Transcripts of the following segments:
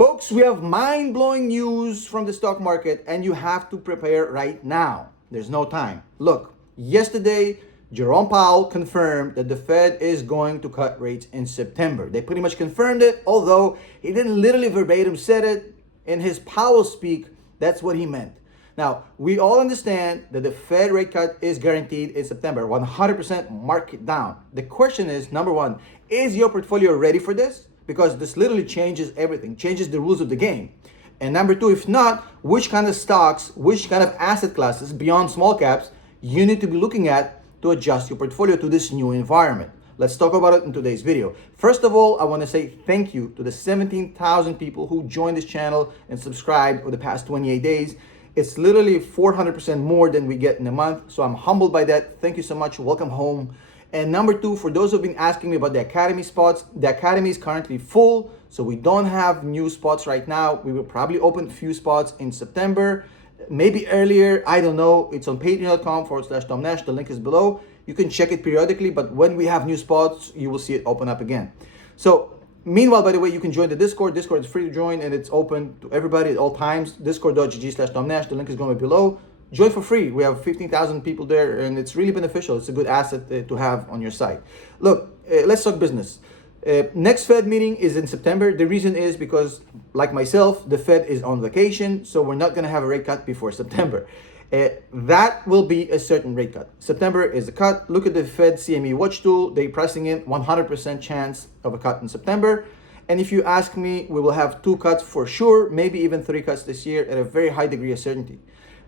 Folks, we have mind-blowing news from the stock market and you have to prepare right now. There's no time. Look, yesterday, Jerome Powell confirmed that the Fed is going to cut rates in September. They pretty much confirmed it, although he didn't literally verbatim said it. In his Powell speak, that's what he meant. Now, we all understand that the Fed rate cut is guaranteed in September, 100% mark it down. The question is, number one, is your portfolio ready for this? Because this literally changes everything, changes the rules of the game. And number two, if not, which kind of stocks, which kind of asset classes beyond small caps you need to be looking at to adjust your portfolio to this new environment. Let's talk about it in today's video. First of all, I want to say thank you to the 17,000 people who joined this channel and subscribed over the past 28 days. It's literally 400% more than we get in a month. So I'm humbled by that. Thank you so much. Welcome home. And number two, for those who've been asking me about the Academy spots, the Academy is currently full. So we don't have new spots right now. We will probably open a few spots in September, maybe earlier. I don't know. It's on patreon.com/Tom Nash. The link is below. You can check it periodically, but when we have new spots, you will see it open up again. So meanwhile, by the way, you can join the Discord. Discord is free to join and it's open to everybody at all times. Discord.gg/Tom Nash. The link is going to be below. Join for free. We have 15,000 people there and it's really beneficial. It's a good asset to have on your site. Look, let's talk business. Next Fed meeting is in September. The reason is because, like myself, the Fed is on vacation, so we're not going to have a rate cut before September. That will be a certain rate cut. September is a cut. Look at the Fed CME watch tool. They're pricing in 100% chance of a cut in September. And if you ask me, we will have 2 cuts for sure, maybe even 3 cuts this year at a very high degree of certainty.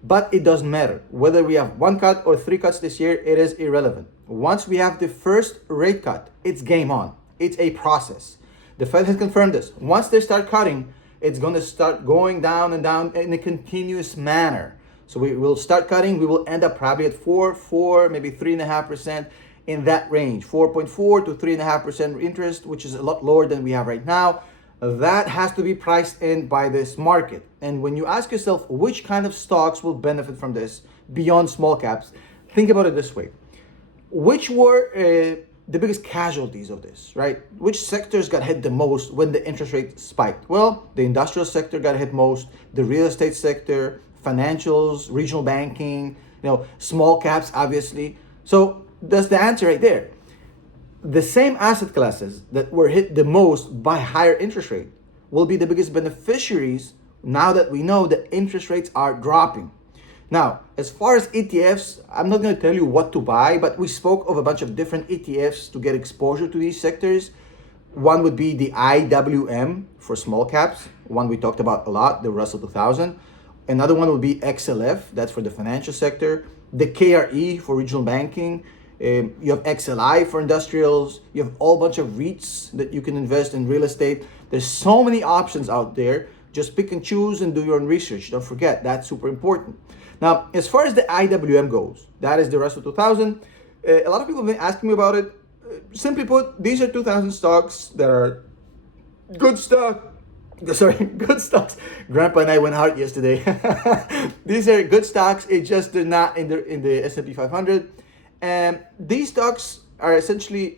But it doesn't matter. Whether we have 1 cut or 3 cuts this year, it is irrelevant. Once we have the first rate cut, it's game on. It's a process. The Fed has confirmed this. Once they start cutting, it's going to start going down and down in a continuous manner. So we will start cutting. We will end up probably at 4, maybe 3.5% in that range. 4.4 to 3.5% interest, which is a lot lower than we have right now. That has to be priced in by this market. And when you ask yourself which kind of stocks will benefit from this beyond small caps, think about it this way. Which were the biggest casualties of this, right? Which sectors got hit the most when the interest rate spiked? Well, the industrial sector got hit most, the real estate sector, financials, regional banking, small caps, obviously. So that's the answer right there. The same asset classes that were hit the most by higher interest rate will be the biggest beneficiaries now that we know that interest rates are dropping. Now, as far as ETFs, I'm not going to tell you what to buy, but we spoke of a bunch of different ETFs to get exposure to these sectors. One would be the IWM for small caps. One we talked about a lot, the Russell 2000. Another one would be XLF, that's for the financial sector. The KRE for regional banking. You have XLI for industrials. You have a whole bunch of REITs that you can invest in real estate. There's so many options out there. Just pick and choose and do your own research. Don't forget, that's super important. Now, as far as the IWM goes, that is the Russell 2000. A lot of people have been asking me about it. Simply put, these are 2,000 stocks that are good good stocks. Grandpa and I went hard yesterday. These are good stocks. It's just they're not in the S&P 500. And these stocks are essentially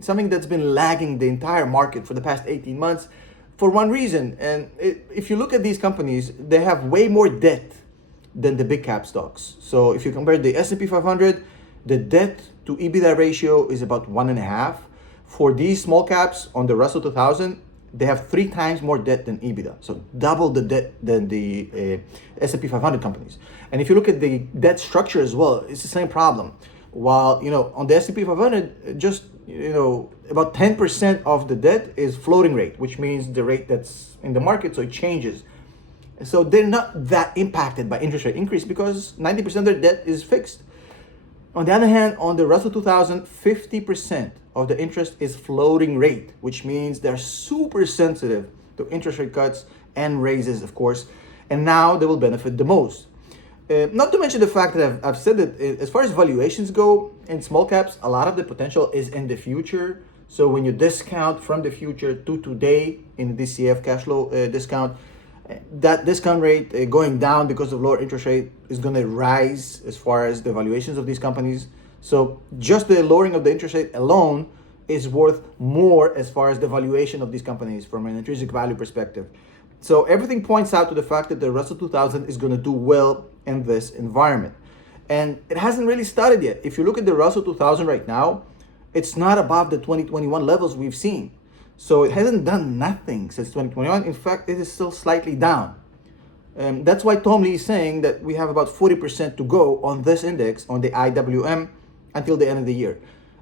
something that's been lagging the entire market for the past 18 months for one reason. And if you look at these companies, they have way more debt than the big cap stocks. So if you compare the S&P 500, the debt to EBITDA ratio is about 1.5. For these small caps on the Russell 2000, they have 3 times more debt than EBITDA. So double the debt than the S&P 500 companies. And if you look at the debt structure as well, it's the same problem. While, on the S&P 500, just, about 10% of the debt is floating rate, which means the rate that's in the market, so it changes. So they're not that impacted by interest rate increase because 90% of their debt is fixed. On the other hand, on the Russell 2000, 50% of the interest is floating rate, which means they're super sensitive to interest rate cuts and raises, of course, and now they will benefit the most. Not to mention the fact that I've said that as far as valuations go in small caps, a lot of the potential is in the future. So when you discount from the future to today in the DCF cash flow discount, that discount rate going down because of lower interest rate is going to rise as far as the valuations of these companies. So just the lowering of the interest rate alone is worth more as far as the valuation of these companies from an intrinsic value perspective. So everything points out to the fact that the Russell 2000 is going to do well in this environment. And it hasn't really started yet. If you look at the Russell 2000 right now, it's not above the 2021 levels we've seen. So it hasn't done nothing since 2021. In fact, it is still slightly down. That's why Tom Lee is saying that we have about 40% to go on this index, on the IWM, until the end of the year.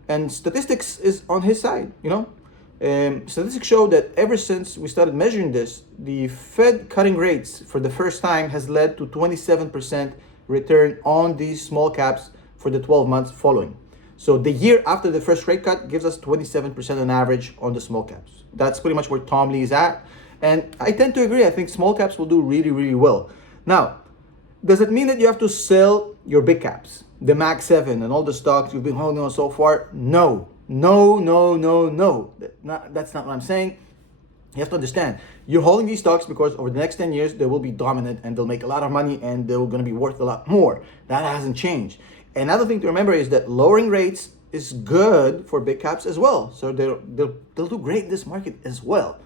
And statistics is on his side, you know. Statistics show that ever since we started measuring this, the Fed cutting rates for the first time has led to 27% return on these small caps for the 12 months following. So the year after the first rate cut gives us 27% on average on the small caps. That's pretty much where Tom Lee is at. And I tend to agree. I think small caps will do really, really well. Now, does it mean that you have to sell your big caps, the Mag 7 and all the stocks you've been holding on so far? No. That's not what I'm saying. You have to understand, you're holding these stocks because over the next 10 years, they will be dominant and they'll make a lot of money and they're going to be worth a lot more. That hasn't changed. Another thing to remember is that lowering rates is good for big caps as well. So they'll do great in this market as well.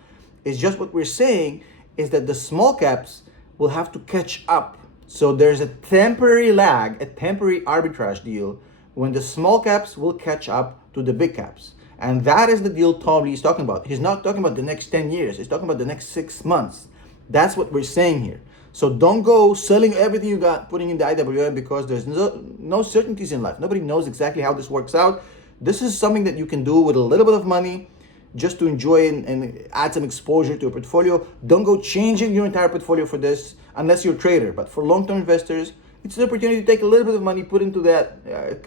It's just what we're saying is that the small caps will have to catch up. So there's a temporary lag, a temporary arbitrage deal when the small caps will catch up to the big caps. And that is the deal Tom Lee is talking about. He's not talking about the next 10 years. He's talking about the next 6 months. That's what we're saying here. So don't go selling everything you got, putting in the IWM, because there's no certainties in life. Nobody knows exactly how this works out. This is something that you can do with a little bit of money just to enjoy and add some exposure to your portfolio. Don't go changing your entire portfolio for this unless you're a trader. But for long-term investors, it's an opportunity to take a little bit of money, put into that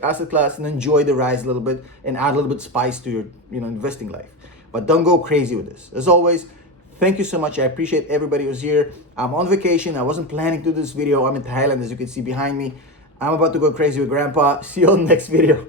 asset class, and enjoy the rise a little bit and add a little bit of spice to your investing life. But don't go crazy with this. As always, thank you so much. I appreciate everybody who's here. I'm on vacation. I wasn't planning to do this video. I'm in Thailand, as you can see behind me. I'm about to go crazy with Grandpa. See you on the next video.